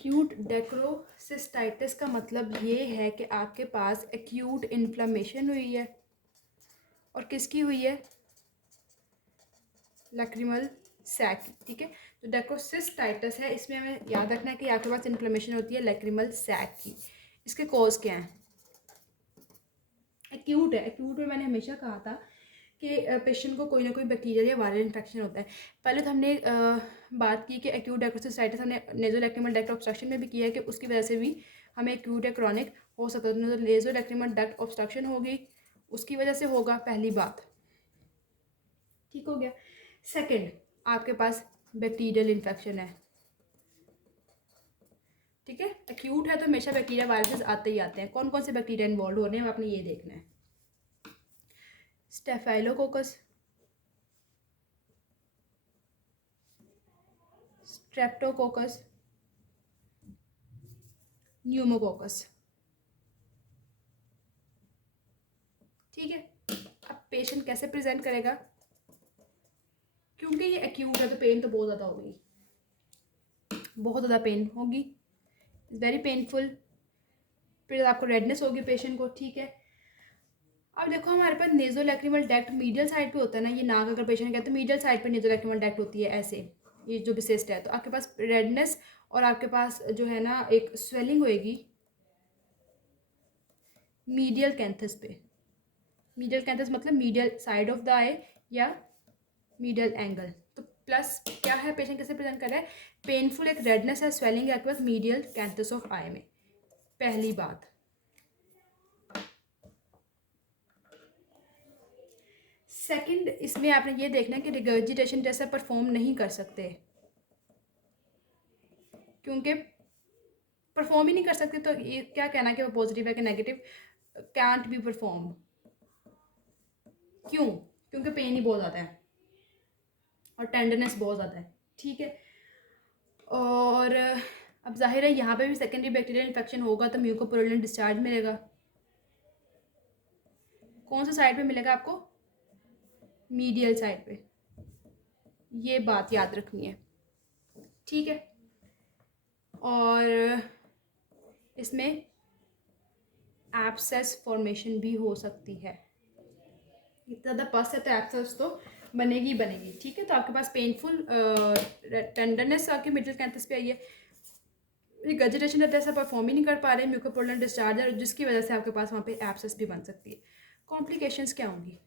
Acute डेक्रोसिस्टाइटिस का मतलब ये है कि आपके पास एक्यूट इन्फ्लेमेशन हुई है और किसकी हुई है, लैक्रिमल सैक, ठीक है। जो डेक्रोसिस्टाइटिस है इसमें हमें याद रखना है कि आपके पास इन्फ्लेमेशन होती है लैक्रिमल सैक की। इसके कॉज क्या हैं, एक्यूट है, एक्यूट में मैंने हमेशा कहा था कि पेशेंट को कोई ना कोई बैक्टीरियल या वायरल इन्फेक्शन होता है। पहले तो हमने बात की कि एक्यूट डेक्रोसिस्टाइटिस हमने नेज़ोलैक्रिमल डक्ट ऑब्स्ट्रक्शन में भी किया है कि उसकी वजह से भी हमें एक्यूट या क्रॉनिक हो सकता है। तो नेज़ोलैक्रिमल डक्ट ऑब्स्ट्रक्शन होगी, उसकी वजह से होगा, पहली बात, ठीक हो गया। सेकंड, आपके पास बैक्टीरियल इन्फेक्शन है, ठीक है। एक्यूट है तो हमेशा बैक्टीरिया वायरसेस आते ही आते हैं। कौन कौन से बैक्टीरिया इन्वॉल्व हो रहे हैं आपने ये देखना है। स्टेफाइलोकोकस, स्ट्रेप्टोकोकस, न्यूमोकोकस, ठीक है। अब पेशेंट कैसे प्रेजेंट करेगा, क्योंकि ये एक्यूट है तो पेन तो बहुत ज़्यादा होगी, बहुत ज़्यादा पेन होगी, वेरी पेनफुल। फिर आपको रेडनेस होगी पेशेंट को, ठीक है। अब देखो हमारे पास नेज़ोलैक्रिमल डक्ट मीडियल साइड पे होता है ना, ये नाक अगर पेशेंट कहते हैं मीडियल साइड पे नेज़ोलैक्रिमल डक्ट होती है ऐसे, ये जो भी सिस्ट है, तो आपके पास रेडनेस और आपके पास जो है ना एक स्वेलिंग होएगी मीडियल कैंथस पे। मीडियल कैंथस मतलब मीडियल साइड ऑफ द आई या मीडियल एंगल। तो प्लस क्या है, पेशेंट कैसे प्रेजेंट कर रहा है, पेनफुल एक रेडनेस है, स्वेलिंग है आपके पास मीडियल कैंथस ऑफ आई में, पहली बात। सेकंड, इसमें आपने ये देखना है कि रिगर्जिटेशन जैसा परफॉर्म नहीं कर सकते, क्योंकि परफॉर्म ही नहीं कर सकते तो ये क्या कहना कि वो पॉजिटिव है कि नेगेटिव, कैंट बी परफॉर्म। क्यों, क्योंकि पेन ही बहुत ज़्यादा है और टेंडरनेस बहुत ज़्यादा है, ठीक है। और अब जाहिर है यहाँ पे भी सेकेंडरी बैक्टीरियल इन्फेक्शन होगा तो म्यूकोपुरुलेंट डिस्चार्ज मिलेगा। कौन सा साइड पे मिलेगा आपको, मीडियल साइड पे, ये बात याद रखनी है, ठीक है। और इसमें एब्सेस फॉर्मेशन भी हो सकती है, इतना ज़्यादा पस है तो एब्सेस तो बनेगी बनेगी, ठीक है। तो आपके पास पेनफुल टेंडरनेस आपके मिडिल कैंथस पे आई है, रिगर्जिटेशन रहता है, ऐसा परफॉर्म ही नहीं कर पा रहे, म्यूकोपुरुलेंट डिस्चार्ज है, जिसकी वजह से आपके पास वहाँ पे एब्सेस भी बन सकती है। कॉम्प्लिकेशंस क्या होंगी,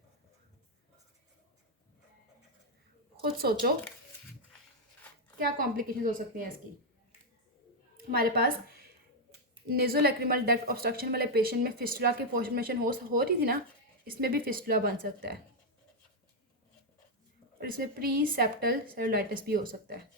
खुद सोचो क्या कॉम्प्लिकेशंस हो सकती हैं इसकी। हमारे पास नेज़ोलैक्रिमल डक्ट ऑब्स्ट्रक्शन वाले पेशेंट में फिस्टुला की फॉर्मेशन हो रही थी ना, इसमें भी फिस्टुला बन सकता है और इसमें प्री सेप्टल सेलुलाइटिस भी हो सकता है,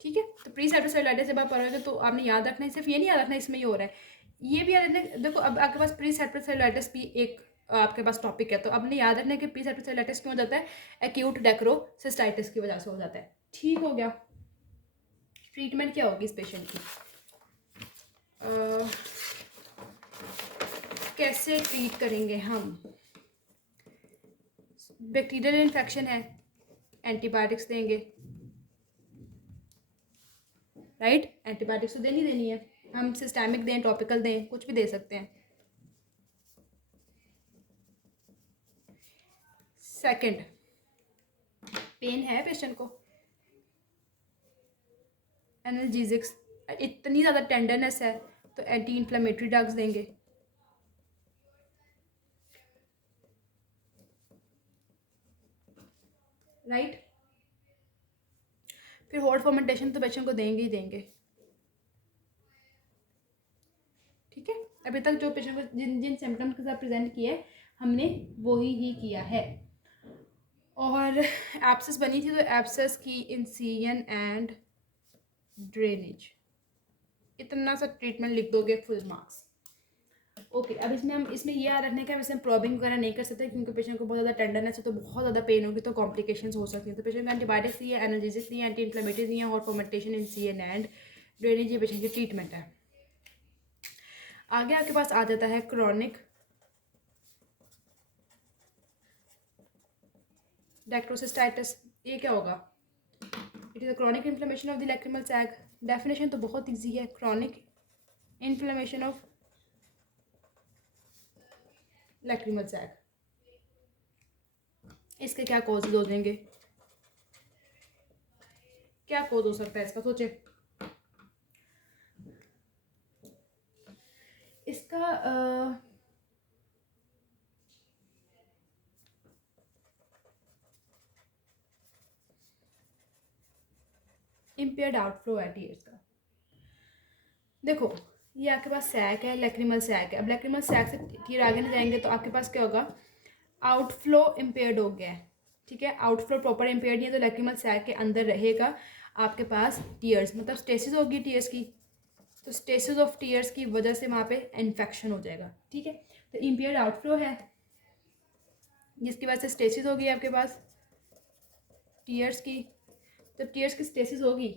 ठीक है। तो प्री सेप्टल सेलुलाइटिस जब आप पढ़ोगे तो आपने याद रखना है, सिर्फ ये नहीं याद रखना इसमें ये हो रहा है, ये भी याद रखना है। देखो अब आपके पास प्री सेप्टल सेलुलाइटिस भी एक आपके पास टॉपिक है, तो अब ने याद रखना है कि प्री सेप्टल सेलुलाइटिस क्यों हो जाता है, एक्यूट डेक्रोसिस्टाइटिस की वजह से हो जाता है, ठीक हो गया। ट्रीटमेंट क्या होगी इस पेशेंट की, कैसे ट्रीट करेंगे हम, बैक्टीरियल इन्फेक्शन है, एंटीबायोटिक्स देंगे, राइट, एंटीबायोटिक्स तो देनी है, हम सिस्टेमिक दें, टॉपिकल दें, कुछ भी दे सकते हैं। सेकंड, पेन है पेशेंट को, एनाल्जेसिक्स, इतनी ज़्यादा टेंडरनेस है तो एंटी इन्फ्लेमेटरी ड्रग्स देंगे, राइट। फिर हॉट फर्मेंटेशन तो पेशेंट को देंगे ही देंगे, ठीक है। अभी तक जो पेशेंट को जिन जिन सिम्टम्स के साथ प्रेजेंट किया है हमने वही ही किया है। और एब्सेस बनी थी तो एब्सेस की इंसिजन एंड ड्रेनेज, इतना सा ट्रीटमेंट लिख दोगे, फुल मार्क्स, ओके। अब इसमें हम इसमें ये याद रखने का वैसे प्रॉबिंग वगैरह नहीं कर सकते क्योंकि पेशेंट को बहुत ज़्यादा टेंडरनेस है तो बहुत ज़्यादा पेन होगी तो कॉम्प्लिकेशंस हो सकती हैं। तो पेशेंट को एंटीबायोटिक्स दी है, एनाल्जेसिक्स दी है, एंटी इन्फ्लेमेटरी दी है, hot fermentation incision and drainage, ये पेशेंट की ट्रीटमेंट है। आगे आपके पास आ जाता है क्रॉनिक डेक्रोसिस्टाइटिस, ये क्या होगा, it is a chronic inflammation of the lacrimal sac. Definition तो बहुत ईजी है, chronic inflammation of lacrimal sac. इसके क्या कॉजेज हो जाएंगे, क्या कॉज हो सकता है इसका, सोचे। इसका इम्पेयर्ड आउटफ्लो है टीयर्स का। देखो ये आपके पास सैक है, लैक्रिमल सैक है। अब लैक्रिमल सैक से टीयर आगे नहीं जाएंगे तो आपके पास क्या होगा, आउटफ्लो इम्पेयर्ड हो गया है, ठीक है। आउटफ्लो प्रॉपर इम्पेयर्ड नहीं है तो लैक्रिमल सैक के अंदर रहेगा आपके पास टीयर्स, मतलब स्टेसिस होगी टीयर्स की। तो स्टेसिस ऑफ टीयर्स की वजह से वहाँ पे इन्फेक्शन हो जाएगा, ठीक है। तो इम्पेयर्ड आउटफ्लो है जिसकी वजह से स्टेसिस होगी आपके पास टीयर्स की। जब टीयर्स की स्टेसिस होगी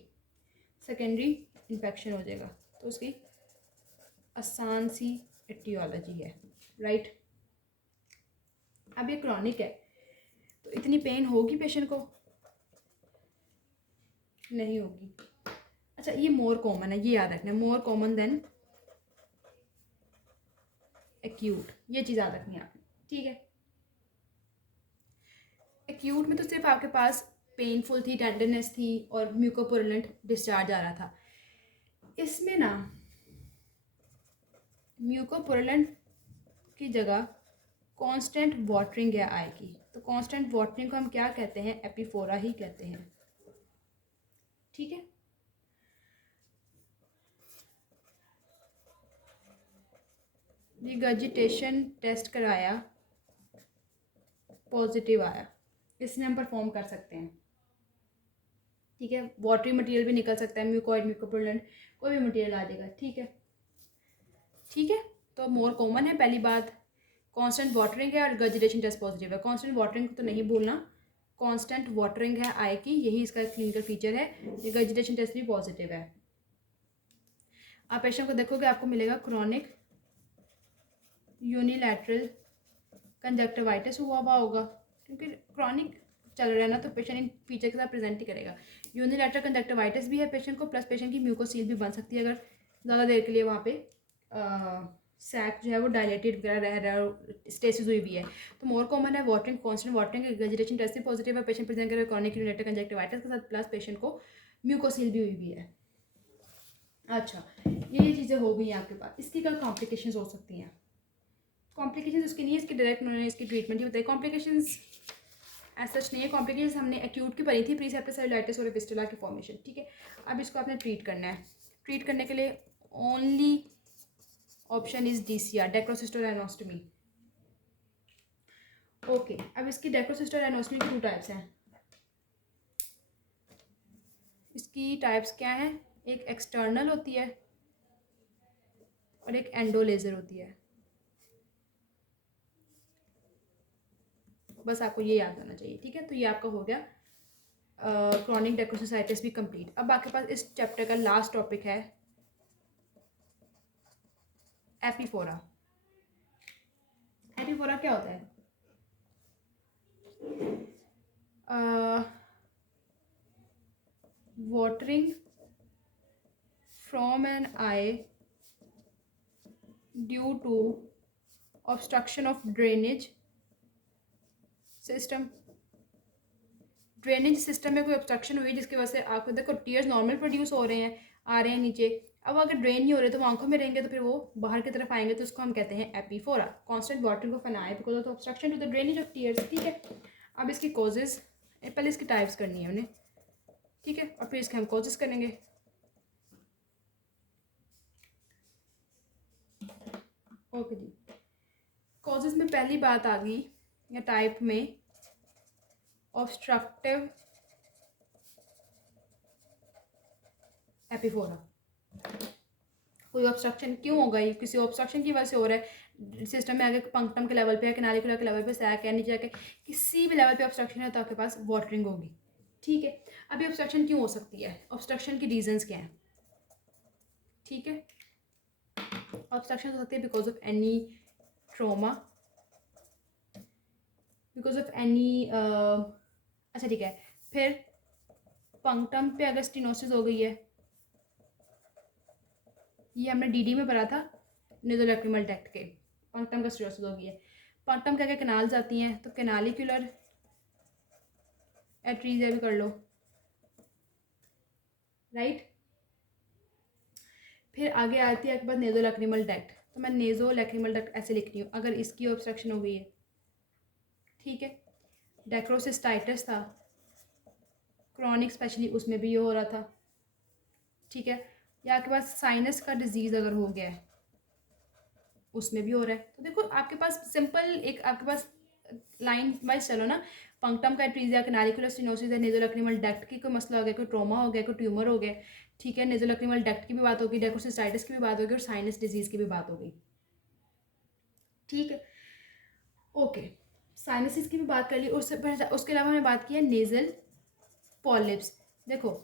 सेकेंडरी इन्फेक्शन हो जाएगा, तो उसकी आसान सी एटियोलॉजी है, राइट। अब ये क्रॉनिक है तो इतनी पेन होगी पेशेंट को, नहीं होगी। अच्छा ये मोर कॉमन है, ये याद रखना, मोर कॉमन देन एक्यूट, ये चीज़ याद रखनी है आपने, ठीक है। एक्यूट में तो सिर्फ आपके पास पेनफुल थी, टेंडरनेस थी और म्यूकोपुरुलेंट डिस्चार्ज आ रहा था। इसमें ना म्यूकोपुरुलेंट की जगह कांस्टेंट वाटरिंग है आएगी। तो कांस्टेंट वाटरिंग को हम क्या कहते हैं, एपिफोरा ही कहते हैं, ठीक है। रिगर्जिटेशन टेस्ट कराया, पॉजिटिव आया, इसमें हम परफॉर्म कर सकते हैं, ठीक है। वाटरी मटेरियल भी निकल सकता है, म्यूकोइड, म्यूकोपुरुलेंट, कोई भी मटेरियल आ जाएगा, ठीक है, ठीक है। तो मोर कॉमन है पहली बात, कांस्टेंट वाटरिंग है और रिगर्जिटेशन टेस्ट पॉजिटिव है। कांस्टेंट वाटरिंग तो नहीं भूलना, कांस्टेंट वाटरिंग है आई की, यही इसका क्लिनिकल फीचर है। रिगर्जिटेशन टेस्ट भी पॉजिटिव है। आप पेशेंट को देखोगे आपको मिलेगा क्रॉनिक यूनिलैटरल कंजक्टिवाइटिस हुआ होगा, क्योंकि क्रॉनिक चल रहा है ना, तो पेशेंट इन फीचर के साथ प्रेजेंट ही करेगा। यूनिलैटरल कंजक्टिवाइटिस भी है पेशेंट को, प्लस पेशेंट की म्यूकोसील भी बन सकती है अगर ज़्यादा देर के लिए वहाँ पे सैक जो है वो डायलेटेड वगैरह रह रहा है, स्टेसिस हुई भी है। तो मोर कॉमन है watering, constant watering, regurgitation test भी पॉजिटिव है, पेशेंट प्रेजेंट करेगा क्रॉनिक यूनिलैटरल कंजक्टिवाइटिस के साथ, प्लस पेशेंट को म्यूकोसील भी हुई भी है। अच्छा ये चीज़ें हो गई हैं आपके पास। इसकी क्या कॉम्प्लिकेशंस हो सकती हैं, कॉम्प्लिकेशंस उसकी नहीं है, इसकी डायरेक्ट उन्होंने इसकी ट्रीटमेंट ही बताई। कॉम्प्लिकेशंस एज सच नहीं है, कॉम्प्लिकेशंस हमने एक्यूट की पढ़ी थी, प्री सेप्टिसाइटिस और एपिस्टुला की फॉर्मेशन, ठीक है। अब इसको आपने ट्रीट करना है। ट्रीट करने के लिए only option is DCR, dacryocystorhinostomy. Okay अब इसकी डेक्रोसिस्टोल एनोस्टमी की 2 टाइप्स हैं। इसकी टाइप्स क्या हैं, एक एक्सटर्नल होती है और एक एंडो लेज़र होती है, बस आपको ये याद होना चाहिए, ठीक है। तो ये आपका हो गया क्रॉनिक डेक्रोसिसाइटिस भी कंप्लीट। अब आपके पास इस चैप्टर का लास्ट टॉपिक है एपिफोरा। एपिफोरा क्या होता है, watering from an eye due to obstruction of drainage system। Drainage system में कोई ऑब्स्ट्रक्शन हुई जिसकी वजह से आपको देखो टीयर्स नॉर्मल प्रोड्यूस हो रहे हैं, आ रहे हैं नीचे। अब अगर ड्रेन नहीं हो रहे तो वो आंखों में रहेंगे तो फिर वो बाहर की तरफ आएंगे, तो उसको हम कहते हैं epiphora. Constant watering of an eye because of obstruction to the drainage of tears, ठीक है। अब इसकी कॉजेज, पहले इसकी टाइप्स करनी है हमने, ठीक है, और फिर इसके हम कॉजेज करेंगे। ओके जी, कॉजेज में पहली बात आ गई या टाइप में ऑब्स्ट्रक्टिव एपिफोरा। कोई ऑब्स्ट्रक्शन क्यों होगा, ये किसी ऑब्स्ट्रक्शन की वजह से हो रहा है, सिस्टम में आगे पंक्टम के लेवल पे है, कैनालिकुलर के लेवल पे, सैक है, नीचे आके किसी भी लेवल पे ऑब्स्ट्रक्शन है तो आपके पास वाटरिंग होगी, ठीक है। अभी ऑब्स्ट्रक्शन क्यों हो सकती है, ऑब्स्ट्रक्शन की रीजंस क्या हैं, ठीक है। ऑब्स्ट्रक्शन हो सकती है because of any trauma, because of any अच्छा ठीक है, फिर पंक्टम पे अगर स्टेनोसिस हो गई है, ये हमने डीडी में पढ़ा था नेज़ोलैक्रिमल ट्रैक्ट के, पंक्टम का स्टेनोसिस हो गई है। पंक्टम क्या क्या कैनाल्स आती हैं, तो कैनालिकुलर एट्रीजिया भी कर लो, राइट। फिर आगे आती है आपके पास नेज़ोलैक्रिमल ट्रैक्ट, तो मैं नेज़ोलैक्रिमल ट्रैक्ट ऐसे लिख रही हूँ अगर इसकी ऑब्स्ट्रक्शन हो गई है, ठीक है। डेक्रोसिस्टाइटिस था क्रॉनिक, स्पेशली उसमें भी ये हो रहा था, ठीक है। या आपके पास साइनस का डिजीज़ अगर हो गया है, उसमें भी हो रहा है। तो देखो आपके पास सिंपल एक आपके पास लाइन वाइज चलो ना, पंक्टम का एट्रीजिया, कैनालिकुलर स्टेनोसिस है, नेज़ोलैक्रिमल डक्ट की कोई मसला हो गया, कोई ट्रॉमा हो गया, कोई ट्यूमर हो गया, ठीक है। नेज़ोलैक्रिमल डक्ट की भी बात होगी, डेक्रोसिस्टाइटिस की भी बात होगी और साइनस डिजीज़ की भी बात होगी, ठीक है। ओके, साइनसिस की भी बात कर ली, उसके अलावा हमने बात की है नेज़ल पॉलिप्स। देखो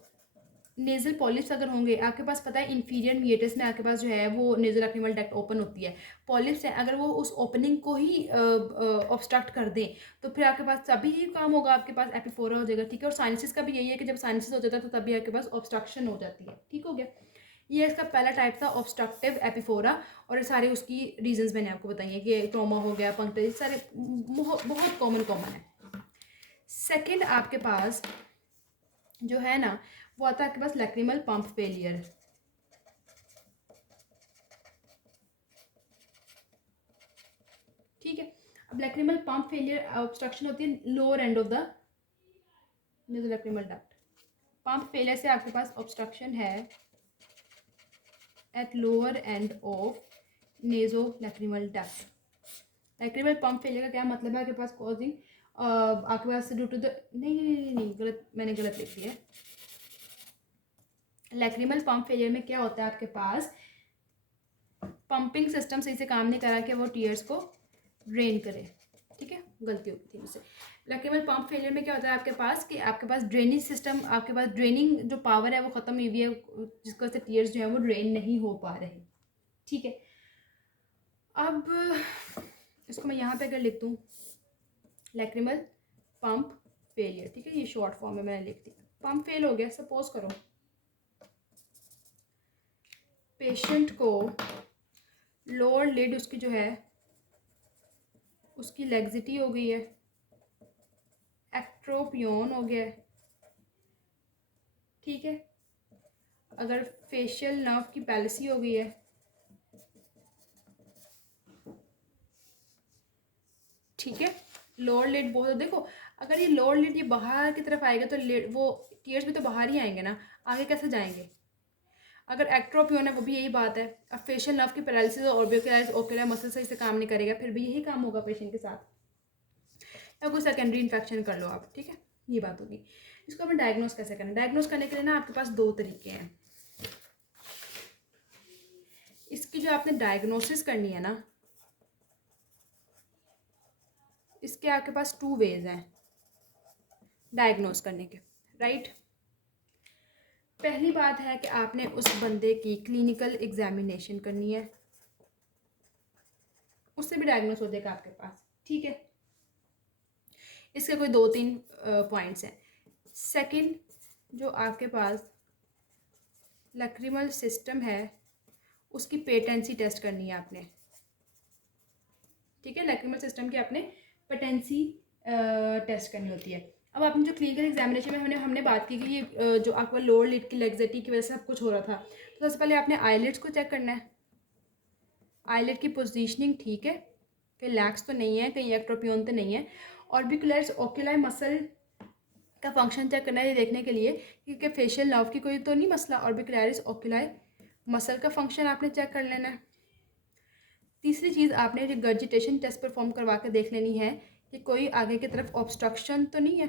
नेज़ल पॉलिप्स अगर होंगे, आपके पास पता है इन्फीरियर मीएटस में आपके पास जो है वो नेज़ोलैक्रिमल डक्ट ओपन होती है, पॉलिप्स है अगर वो उस ओपनिंग को ही ऑब्स्ट्रक्ट कर दें, तो फिर आपके पास तभी ही काम होगा, आपके पास एपिफोरा हो जाएगा, ठीक है। और साइनसिस का भी यही है कि जब साइनसिस हो जाता है तो तभी आपके पास ऑब्स्ट्रक्शन हो जाती है, ठीक हो गया। ये इसका पहला टाइप था ऑब्स्ट्रक्टिव एपिफोरा, और ये सारे उसकी रीजंस मैंने आपको बताई हैं कि ट्रॉमा हो गया, पंक्चर, सारे बहुत कॉमन है। सेकेंड आपके पास जो है ना वो आता है आपके पास लैक्रिमल पंप फेलियर, ठीक है। अब लैक्रिमल पंप फेलियर ऑब्स्ट्रक्शन होती है lower end of the nasolacrimal duct. Pump failure से आपके पास ऑब्स्ट्रक्शन है at lower end of nasolacrimal duct. Lacrimal pump failure का क्या मतलब है, आपके पास कॉजिंग आपके पास ड्यू टू द नहीं गलत, मैंने गलत लिख दिया है। लैक्रिमल पंप फेलियर में क्या होता है, आपके पास पंपिंग सिस्टम सही से काम नहीं करा कि वो टीयर्स को ड्रेन करे, ठीक है, गलती होगी थी मुझसे। लैक्रिमल पंप फेलियर में क्या होता है आपके पास कि आपके पास ड्रेनेज सिस्टम, आपके पास ड्रेनिंग जो पावर है वो ख़त्म हुई हुई है, जिसकी वजह से टीयर्स जो है वो ड्रेन नहीं हो पा रहे, ठीक है। अब इसको मैं यहाँ पे अगर लिख दूँ लैक्रिमल पंप फेलियर, ठीक है, ये शॉर्ट फॉर्म में मैंने लिख दिया। पंप फेल हो गया, सपोज करो पेशेंट को लोअर लिड उसकी जो है उसकी लैक्सिटी हो गई है, एक्ट्रोपियन हो गया, ठीक है। अगर फेशियल नर्व की पैलिसी हो गई है, ठीक है। लोअर लिड बहुत, देखो अगर ये लोअर लिड ये बाहर की तरफ आएगा तो लिड वो टीयर्स भी तो बाहर ही आएंगे ना, आगे कैसे जाएंगे। अगर एक्ट्रोपियन है वो भी यही बात है। अब फेशियल नर्व की पैरालिसिस और ऑर्बिकुलर ओकुलर मसल सही से काम नहीं करेगा, फिर भी यही काम होगा पेशेंट के साथ, या कोई सेकेंडरी इन्फेक्शन कर लो आप, ठीक है, ये बात होगी। इसको हमें डायग्नोस कैसे करना है, डायग्नोस करने के लिए ना आपके पास दो तरीके हैं। इसकी जो आपने डायग्नोसिस करनी है ना, इसके आपके पास टू वेज हैं डायग्नोस करने के, राइट। पहली बात है कि आपने उस बंदे की क्लिनिकल एग्जामिनेशन करनी है, उससे भी डायग्नोस हो जाएगा आपके पास, ठीक है। इसके कोई दो तीन पॉइंट्स हैं। सेकंड, जो आपके पास लैक्रिमल सिस्टम है उसकी पेटेंसी टेस्ट करनी है आपने, ठीक है। लैक्रिमल सिस्टम की आपने पेटेंसी टेस्ट करनी होती है। अब आपने जो क्लिनिकल एग्जामिनेशन में हमने बात की कि ये जो आपका लोअर लिड की लैक्सिटी की वजह से सब कुछ हो रहा था, तो सबसे पहले आपने आईलिड्स को चेक करना है, आईलिड की पोजीशनिंग ठीक है, कहीं लैक्स तो नहीं है, कहीं एक्ट्रोपियन तो नहीं है। ऑर्बिकुलर ओक्यूलाई मसल का फंक्शन चेक करना है, ये देखने के लिए कि फेशियल नर्व की कोई तो नहीं मसला, ऑर्बिकुलरिस ओक्यूलाई मसल का फंक्शन आपने चेक कर लेना है। तीसरी चीज़ आपने रिगर्जिटेशन टेस्ट परफॉर्म करवा कर देख लेनी है कि कोई आगे की तरफ ऑब्स्ट्रक्शन तो नहीं है,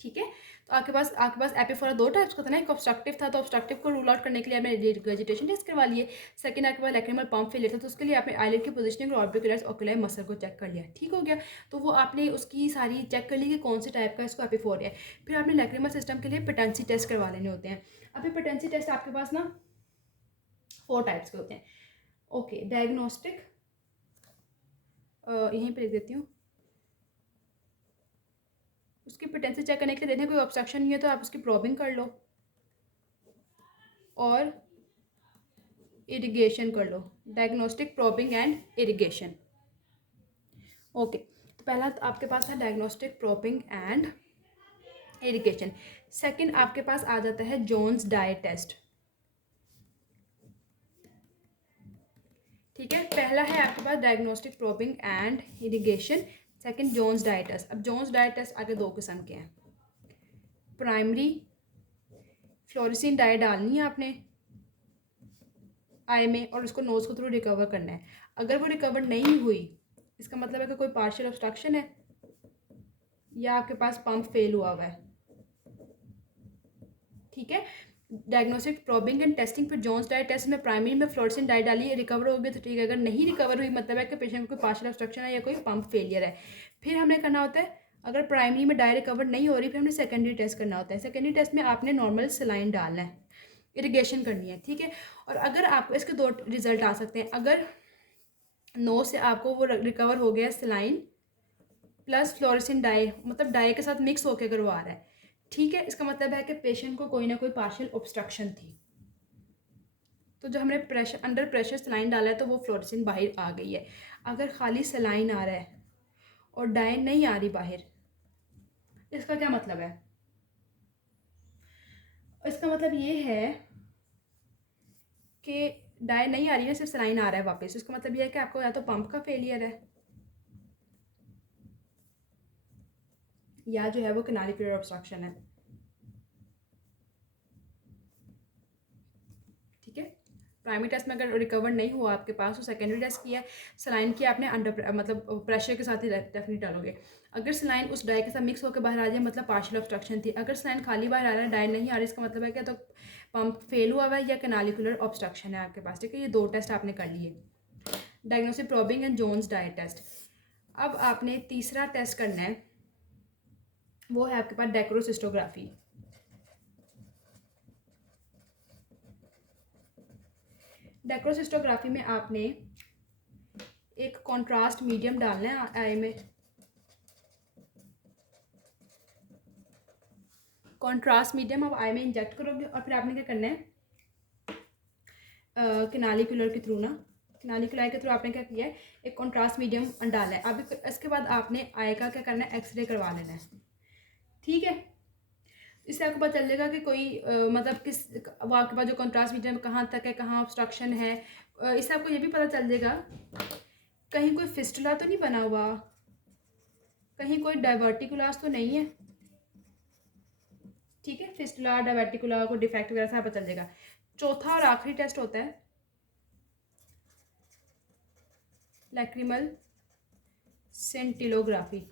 ठीक है। तो आपके पास एपिफोरा दो टाइप्स का था ना, एक ऑब्स्ट्रक्टिव था, तो ऑब्स्ट्रक्टिव को रूल आउट करने के लिए आपने रिगर्जिटेशन टेस्ट करवा लिए। सेकंड आपके पास लैक्रिमल पंप फेलियर था, तो उसके लिए आपने आईलिड की पोजीशनिंग और ऑर्बिकुलर ओकुलर मसल को चेक कर लिया, ठीक हो गया। तो वो आपने उसकी सारी चेक कर ली कि कौन से टाइप का इसको एपिफोरिया है। फिर आपने लैक्रिमल सिस्टम के लिए पेटेंसी टेस्ट करवा लेने होते हैं। अभी पेटेंसी टेस्ट आपके पास ना 4 टाइप्स के होते हैं, ओके। डायग्नोस्टिक, यहीं पर लिख देती हूँ, उसकी पोटेंसी चेक करने के लिए देखें कोई ऑब्स्ट्रक्शन नहीं है तो आप उसकी प्रॉबिंग कर लो और इरिगेशन कर लो, diagnostic probing and irrigation. Okay, तो पहला तो आपके पास है diagnostic probing and irrigation. Second आपके पास आ जाता है जोन्स डाई टेस्ट। ठीक है, पहला है आपके पास diagnostic probing and irrigation, second Jones dye test. अब जोन्स डाई टेस्ट आगे दो किस्म के हैं। प्राइमरी फ्लोरेसिन डाई डालनी है आपने आई में और उसको नोज़ के थ्रू रिकवर करना है। अगर वो रिकवर नहीं हुई इसका मतलब है कि कोई पार्शियल ऑब्स्ट्रक्शन है या आपके पास पंप फेल हुआ है। ठीक है, डायग्नोस्टिक प्रॉबिंग एंड टेस्टिंग पर जोन्स डाई टेस्ट में प्राइमरी में फ्लोरेसिन डाई डाली, रिकवर हो गई तो ठीक है, अगर नहीं रिकवर हुई मतलब है कि पेशेंट को कोई पार्शियल ऑब्स्ट्रक्शन है या कोई पंप फेलियर है। फिर हमने करना होता है, अगर प्राइमरी में डाई रिकवर नहीं हो रही फिर हमने सेकेंडरी टेस्ट करना होता है। सेकेंडरी टेस्ट में आपने नॉर्मल सलाइन डालना है, इरिगेशन करनी है। ठीक है, और अगर आपको इसके दो रिजल्ट आ सकते हैं। अगर नो से आपको वो रिकवर हो गया सलाइन प्लस फ्लोरेसिन डाई, मतलब डाई के साथ मिक्स होकर अगर वो आ रहा है, ठीक है, इसका मतलब है कि पेशेंट को कोई ना कोई पार्शियल ऑब्स्ट्रक्शन थी। तो जो हमने प्रेशर अंडर प्रेशर सलाइन डाला है तो वो फ्लोरेसिन बाहर आ गई है। अगर खाली सलाइन आ रहा है और डाई नहीं आ रही बाहर, इसका क्या मतलब है? इसका मतलब ये है कि डाई नहीं आ रही है, सिर्फ सलाइन आ रहा है वापस। इसका मतलब ये है कि आपको या तो पंप का फेलियर है या जो है वो कैनालिकुलर ऑब्स्ट्रक्शन है। ठीक है, प्राइमरी टेस्ट में अगर रिकवर नहीं हुआ आपके पास तो सेकेंडरी टेस्ट किया, सलाइन की आपने अंडर मतलब प्रेशर के साथ ही डेफिनेटली डालोगे। अगर सलाइन उस डाई के साथ मिक्स होकर बाहर आ जाए मतलब पार्शियल ऑब्स्ट्रक्शन थी। अगर सलाइन खाली बाहर आ रहा है, डाई नहीं आ रही, इसका मतलब है कि तो पंप फेल हुआ है या कैनालिकुलर ऑब्स्ट्रक्शन है आपके पास। ठीक है, ये दो टेस्ट आपने कर लिए, diagnostic probing and Jones dye test. अब आपने तीसरा टेस्ट करना है, वो है आपके पास डेक्रोसिस्टोग्राफी। डेक्रोसिस्टोग्राफी में आपने एक कॉन्ट्रास्ट मीडियम डालना है आई में। कॉन्ट्रास्ट मीडियम आप आई में इंजेक्ट करोगे और फिर आपने क्या करना है, कैनालिकुलर के थ्रू ना, कैनालिकुलर के थ्रू आपने क्या किया है, एक कॉन्ट्रास्ट मीडियम डाला है। अब इसके बाद आपने आई का क्या करना है, एक्सरे करवा लेना है। ठीक है, इससे आपको पता चल जाएगा कि कोई मतलब किस वो आपके पास जो कॉन्ट्रास्ट मीडियम कहाँ तक है, कहाँ ऑब्स्ट्रक्शन है। इससे आपको ये भी पता चल जाएगा कहीं कोई फिस्टुला तो नहीं बना हुआ, कहीं कोई डाइवर्टिकुलास तो नहीं है। ठीक है, फिस्टुला डाइवर्टिकुला को डिफेक्ट वगैरह से पता चल जाएगा। चौथा और आखिरी टेस्ट होता है लैक्रिमल सेंटिलोग्राफी।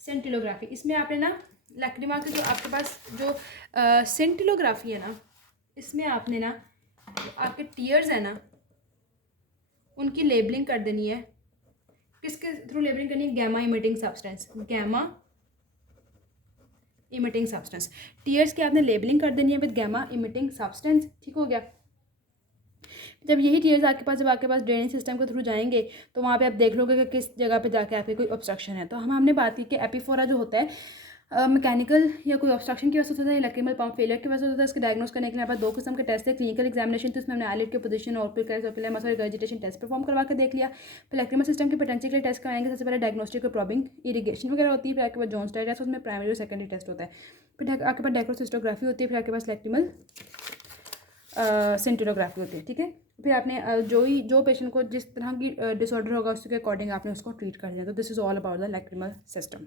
सेंटिलोग्राफी, इसमें आपने ना लैक्रिमा के जो आपके पास जो सेंटिलोग्राफी है ना, इसमें आपने ना आपके टीयर्स है ना उनकी लेबलिंग कर देनी है। किसके थ्रू लेबलिंग करनी है? Gamma emitting substance, gamma emitting substance. Tears की आपने लेबलिंग कर देनी है विद गैमा इमिटिंग सब्सटेंस। ठीक हो गया। जब यही टीयर्स आपके पास जब आपके पास ड्रेनेज सिस्टम के थ्रू जाएंगे तो वहाँ पे आप देख लोगे कि किस जगह पे जाके आपके कोई ऑब्स्ट्रक्शन है। तो हमने बात की कि एपिफोरा जो होता है मैकेनिकल या कोई ऑब्स्ट्रक्शन की वजह से होता है, लैक्रिमल पंप फेलियर की वजह से होता है। इसके डायग्नोस करने के लिए आप दो किस्म के टेस्ट है, क्लिनिकल एग्जामिनेशन, तो इसमें हमने आईलिड की पोजीशन और रिगर्जिटेशन टेस्ट परफॉर्म करवा के देख लिया। फिर लैक्रिमल सिस्टम के पोटेंशियल के लिए टेस्ट कराएंगे। सबसे पहले डायग्नोस्टिक और प्रॉबिंग इरिगेशन वगैरह होती है। फिर आपके पास जोन्स डाई टेस्ट, उसमें प्राइमरी और सेकेंडरी टेस्ट होता है। फिर आपके पास डेक्रोसिस्टोग्राफी होती है। फिर आपके पास लैक्रिमल सेंटिलोग्राफी होती है। ठीक है, फिर आपने जो पेशेंट को जिस तरह की डिसऑर्डर होगा उसके अकॉर्डिंग आपने उसको ट्रीट कर लिया। तो this is all about the lacrimal system.